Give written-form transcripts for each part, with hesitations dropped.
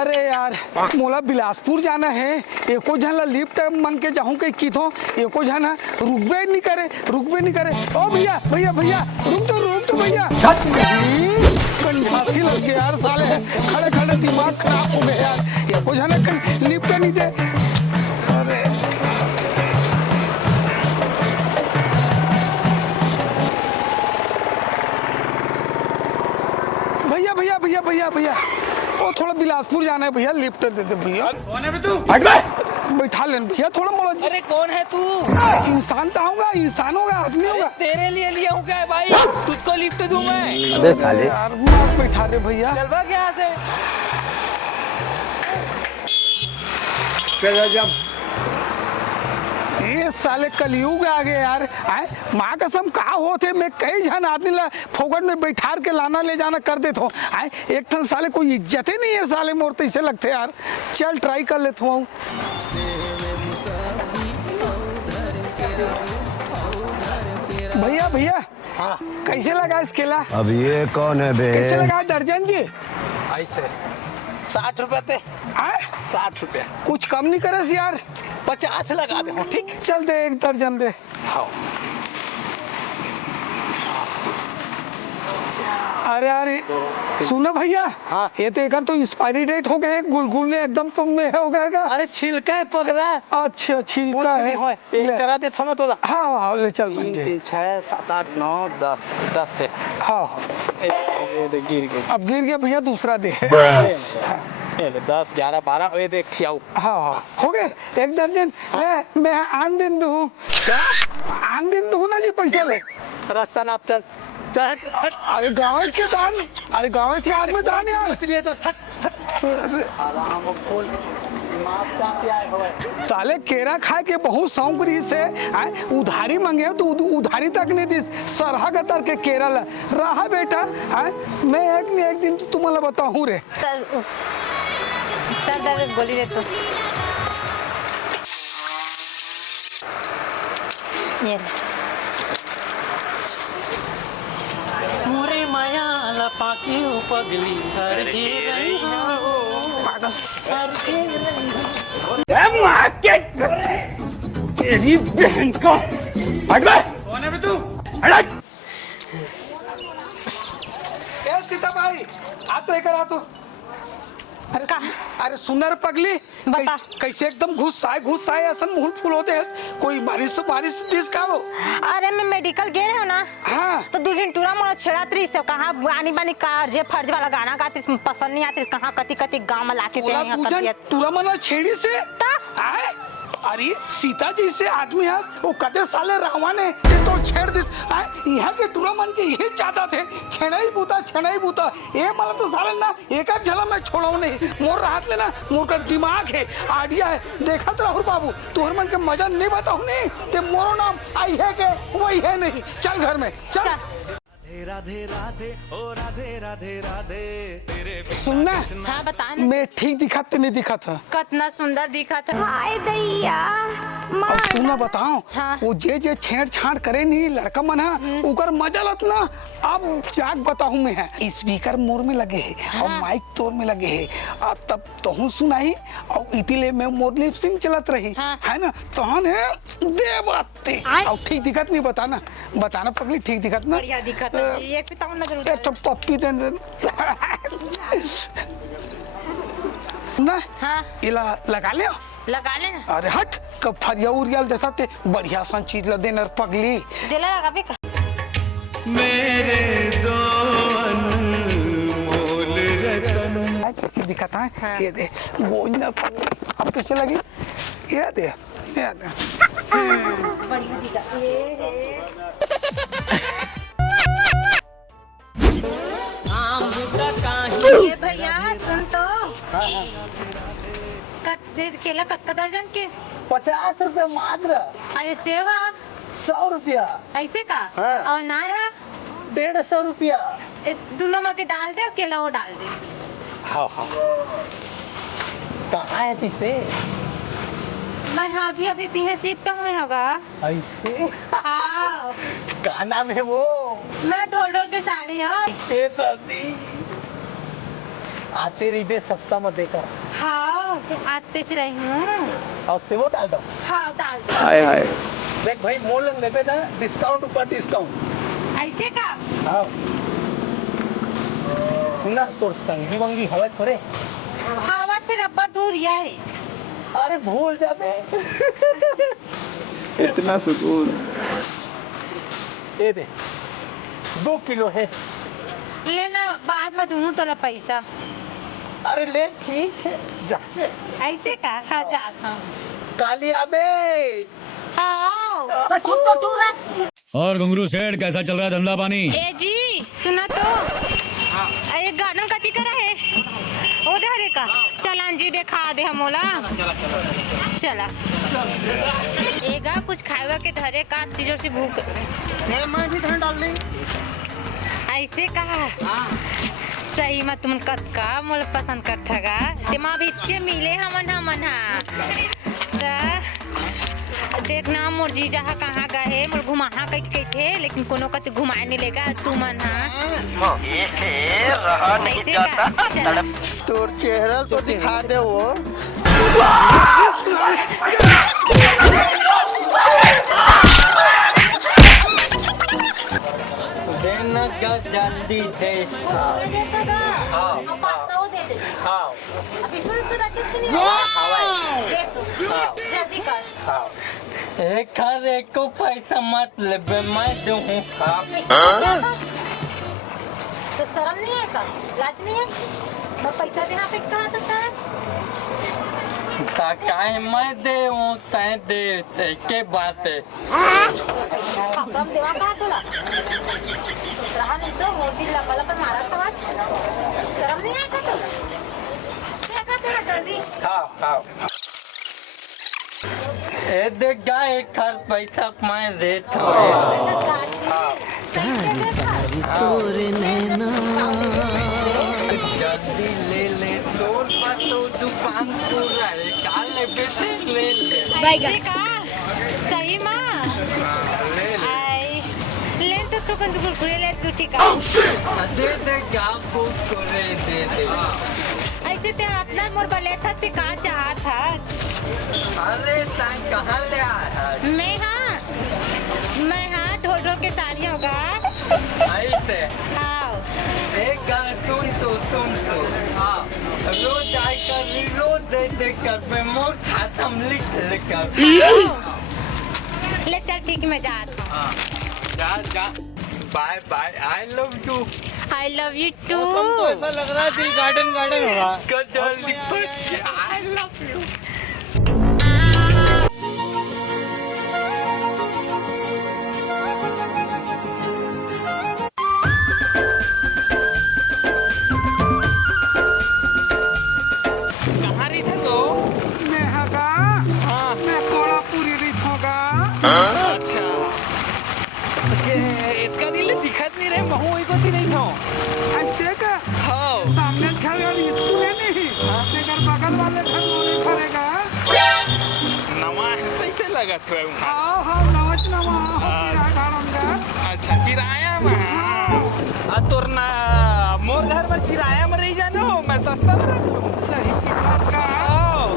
अरे यार मोला बिलासपुर जाना है, एको झन ला लिफ्ट मांग के जाऊं के किथों, एको झन रुकबे नहीं करे। ओ भैया भैया भैया रुक तो भैया। कंझासी लग गया यार साले, खड़े खड़े दिमाग खराब हो गया यार, एको झन लिफ्ट नहीं दे। भैया वो थोड़ा बिलासपुर जाना है भैया, लिफ्ट दे दे भैया। कौन है तू? बैठा लेन भैया थोड़ा मोड़ा। अरे कौन है तू? इंसान तो होगा, इंसान होगा, आदमी होगा। तेरे लिए लिया हूँ क्या भाई, तुझको लिफ्ट दूं मैं? अबे साले यार मत बैठा दे भैया। चल भाग यहाँ से। जब ये साले कलयुग आ गए यार। माँ कसम कहा होते मैं कई जन आदमी ला फोगट में बैठार के लाना ले जाना कर देता हूँ। एक ठन साले कोई इज्जत ही नहीं है साले, मोर तो इसे लगते यार। चल ट्राई कर लेता हूँ। भैया भैया हाँ कैसे लगा इस केला? अब ये कौन है बे? कैसे लगा दर्जन जी? ऐसे 60 रुपए थे। 60 रुपए कुछ कम नहीं करे यार? 50 लगा दे। ठीक चल दे एक दर्जन दे। हाँ। अरे अरे सुनो भैया, हाँ। ये तो एक तो एक्सपायरी डेट हो गए, गुलगुले एकदम तुम में हो गएगा। अरे छिलका है पगला। अच्छा छिलका है। एक तरह दे था ना तो। हाँ ले चल 3 6 7 8 9 10 से। हाँ ये देख गिर गई। अब गिर गया भैया, दूसरा दे। ये 10 11 12 ये देख खियाओ। हाँ हो गए एक दर्जन। मैं आन दिन दूँ क्या? आन दिन दूँ ना जी, पैसा ले। रास्ता नाप चल। अरे गाँव के दान, अरे गाँव के आदमी दान यार। साले केरा खाए के बहुत शौक रही से उधारी मांगे तो उधारी तक नहीं दी। सरहा गतर के केरा ला रहा बेटा। मैं एक दिन तो तुम्हारा बताऊं रे। सर दर्द गोली दे तो। ये मोरे माया लपाके पगली हर रही हो पागल। तेरी बहन का कौन है तू? सीता भाई आ तो एक आ तो। अरे अरे सुनर पगली बता। कैसे एकदम घुस आए ऐसा मुंह फूल होते हैं। कोई बारिश दिस का वो? अरे मैं मेडिकल गए रहे हो ना, हाँ तो दूसरी टूरा मोड़ा छेड़ा तरी से कहाँ आनी बानी कार फर्ज वाला गाना गाती पसंद नहीं आती, कहाँ कति गांव में लाके तुरा मना छेड़ी से आए। अरे सीता जी से आदमी है वो कते साले रावण है ये तो छेड़ दिस। यहाँ के तुरा मन के ये चाहता थे छेड़ा ही बूता ये मतलब तो साले ना एक झला मैं छोड़ाऊ नहीं। मोर रात लेना, मोर का दिमाग है, आइडिया है। देखा तो राहुल बाबू तोहर मन के मजा नहीं बताऊ नहीं ते मोरो नाम आई है के वही है नहीं। चल घर में चल। राधे राधे ओ राधे राधे राधे तेरे। सुनना हाँ बता मैं ठीक दिखत नहीं दिखत है? कितना सुंदर दिखा था। हाय दैया और सुनना बताओ। हाँ। वो जे छेड़छाड़ करे नहीं लड़का मन है उकर मजा लत ना। अब जाग बताऊं मैं है स्पीकर मोर में लगे है। हाँ। और माइक तोर में लगे है। अब तब तो सुनाई और इतिले में मोर लिप सिंग चलत रही। हाँ। है ना तहन है दे बाते और ठीक दिखत नहीं बताना पगली ठीक दिखत ना। बढ़िया दिखत है जी, एक पिता नजर एक तो पप्पी दे ना। हाँ। इला लगा ले लगा ले ना। अरे हट कब फरिया उरियल जैसा ते बढ़िया सन चीज ला देना पगली। दिला लगा भी मेरे दो अनमोल रतन। कैसी दिखता है। हाँ। ये दे गोज ना अब कैसे लगी ये दे बढ़िया दिखा ये भैया सुन तो। केला कत्ता दर्जन के 50 रुपए मात्र। अरे सेवा 100 रुपया। ऐसे का? हाँ। और नारा 150 रुपया। दोनों में के डाल दे और केला वो डाल दे। हाँ कहाँ है तीसरे? मैं अभी तीहे सीप का में होगा ऐसे हाँ। गाना में वो मैं ढोल के साड़ी है। ए दादी आते रही बे सस्ता मत देकर हाँ आतेच रही हूँ। और सेवो डाल दो। हाँ डाल दो। हाय हाय देख भाई मोल लेबे ना डिस्काउंट ऊपर डिस्काउंट। ऐसे का हाँ सुना तोर संगी वंगी हवा थोड़े। हवा फिर अब्बा दूर है। अरे भूल जाबे। इतना सुकून। ये दे 2 किलो है। लेना बाद में दूँ तोला पैसा। अरे ले ठीक है जा। ऐसे का हाँ जाता हूँ। काली आबे। हाँ और घुंगरू सेठ कैसा चल रहा है धंधा पानी? ए जी सुना तो ये गाना कथी करा है ओ डरे का चलान जी दिखा दे हमोला। चला एगा कुछ खाएगा के धरे का चीजों से भूख मैं भी धन डाल ली। ऐसे कहा सही में तुम का मोल पसंद करता गा दिमाग बिच्चे मिले हमन हमन हा देखना मोर जी जहाँ कहाँ गए मोर घुमाहा कही थे लेकिन कोनो कति घुमाए नहीं लेगा तू मन हा रहा नहीं जाता। चला तोर चेहरा तो दिखा दे वो। देना का जल्दी थे। हाँ जल्दी कर एक हर एक को पैसा मत ले मैं दूँ। तो शर्म नहीं है का लाज नहीं है मैं पैसा दे यहाँ पे कहा सकता है काहे मैं दे हूँ तय दे के बात है। हम देवा कहा तोला रहा नहीं तो मोदी लपला पर मारा था आज शर्म नहीं आया तोला देखा तोला जल्दी हाँ ए देगा एक हर पैसा मैं देता जल्दी ले ले तोर पर तो दुकान पूरा है काल बेटे ले ले। ऐसे का सही माँ ले ले आई ले तो तू बंद कुरकुरे ले तू ठीक है दे देगा आपको करे दे दे। ऐसे ते अपना मोर बले था ते कहाँ चाहा था अरे ताई कहाँ ले आया मैं हाँ ढोल ढोल के सारी होगा ऐसे हाँ एक गाल सुन तो हाँ रोज आकर रोज दे कर मैं मोर खत्म लिख कर। ले चल ठीक मैं जाता हाँ जा bye bye I love you. I love you too तो ऐसा लग रहा है दिल गार्डन गार्डन हो रहा। जल्दी आई लव यू। मैं कोल्हापुरी रीत होगा। अच्छा इतना दिल दिखत नहीं रहे महू वही को नहीं था। ऐसे का हाँ सामने घर वाली स्कूल है नहीं लेकर बगल वाले घर में करेगा। नवा कैसे लगा थे वहाँ? हाँ नवाच नवा घाड़ूंगा। अच्छा किराया में तोर ना मोर घर में किराया में रही जानो मैं सस्ता में रख लूँ। सही की बात का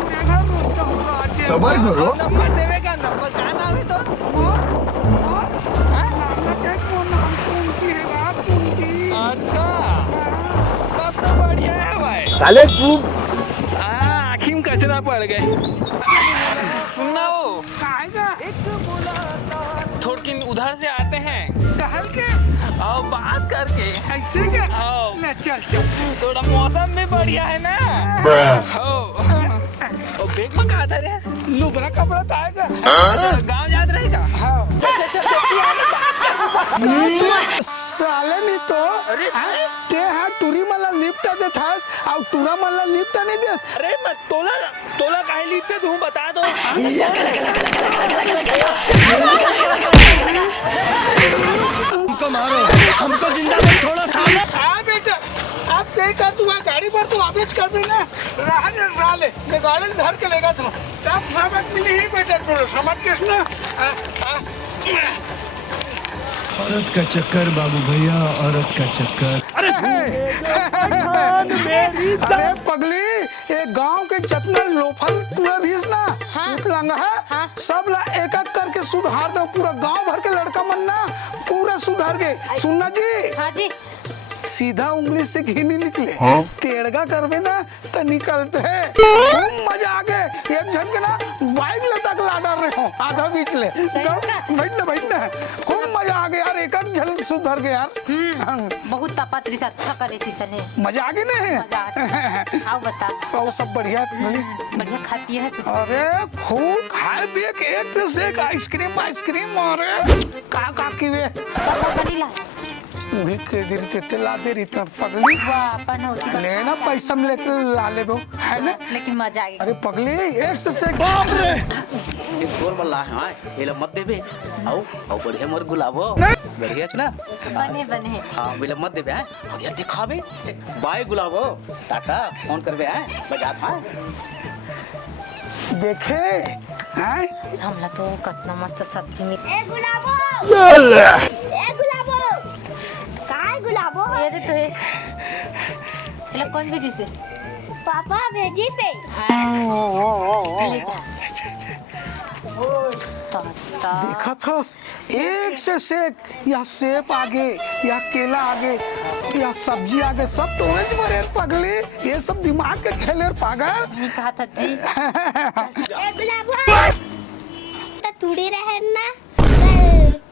मैं घर में कहूँगा सबर करो। नंबर देवे का नंबर का नाम है तो अच्छा तब तो बढ़िया है भाई। साले तू आँखी में कचरा पड़ गए। सुनना वो थोड़किन उधर से आते हैं टहल के आओ बात करके ऐसे क्या आओ ले चल चल थोड़ा मौसम भी बढ़िया है ना। ओ बैग में कहा था रे लुगड़ा कपड़ा तो आएगा। गाँव याद रहेगा। साले नहीं तो ते हाँ तुरी मला लिफ्ट दे थास और तुरा मला लिफ्ट नहीं देस। अरे मैं तोला काहे लिखते तू बता दो। हमको मारो हमको जिंदा मत छोड़ो साले। हाँ बेटा अब तय कर तू गाड़ी पर तू वापस कर भी ना रहा ले मैं गाड़ी धर के लेगा तू तब समझ मिली ही बेटा तू समझ के ना औरत का चक्कर बाबू भैया, औरत का चक्कर। अरे पगली, ये गांव के जितना लोफर पूरा भीस ना उतलंगा है, सब ला एक एक करके सुधार दो। पूरा गांव भर के लड़का मन ना पूरा सुधार गए। सुनना जी, हाँ जी, सीधा उंगली से घी नहीं निकले, टेढ़गा करवे ना तो निकलते है। खूब मजा आ गए। एक झन के ना बाइक ले तक ला डाल रहे हो आधा बीच ले। बैठना खूब मजा आ गया यार, एक एक झन सुधर गए यार। बहुत तपात्री से अच्छा करे थी सने। मजा आ गई ना? आओ बता। और सब बढ़िया बढ़िया खा पिए है। अरे खूब खाए पिए के एक से एक आइसक्रीम अरे का की वे बनीला वही के दिल ते ला दे रही तब पगली अपन होती लेना पैसा में लेके ला ले बो है ना। लेकिन मजा आ गई। अरे पगली एक से एक ये तोर बल्ला है ये लो मत देबे आओ आओ बढ़िया मोर गुलाबो बढ़िया चला बने हां बिल मत देबे है बढ़िया दिखाबे बाय गुलाबो टाटा फोन करबे है बजात है देखे हैं हमला तो कितना मस्त सब्जी में। ए गुलाबो काय गुलाबो ये दे तो ये कौन भी दिसे पापा भेजी पे ले जा। देखा था एक से एक या सेब आगे या केला आगे या सब्जी आगे सब तो ओरेंज मरे पगली। ये सब दिमाग के खेले पागल। नहीं कहा था जी। ए गुलाबो तो तूड़ी रहे ना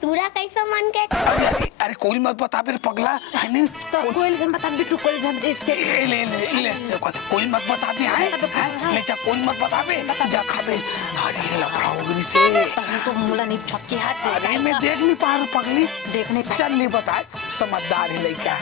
तूरा कैसा मन के अरे कोई मत बता फिर पगला है नहीं तो कोई जन बता बिट्टू कोई जन इससे ले से कोई मत बता भी है ले जा कोई मत बता भी जा खाबे। अरे लफड़ा हो गई से पहले तो मुला नहीं छक्के हाथ अरे मैं देख नहीं पा रहा पगली देखने चल नहीं बताए समझदार है लड़का।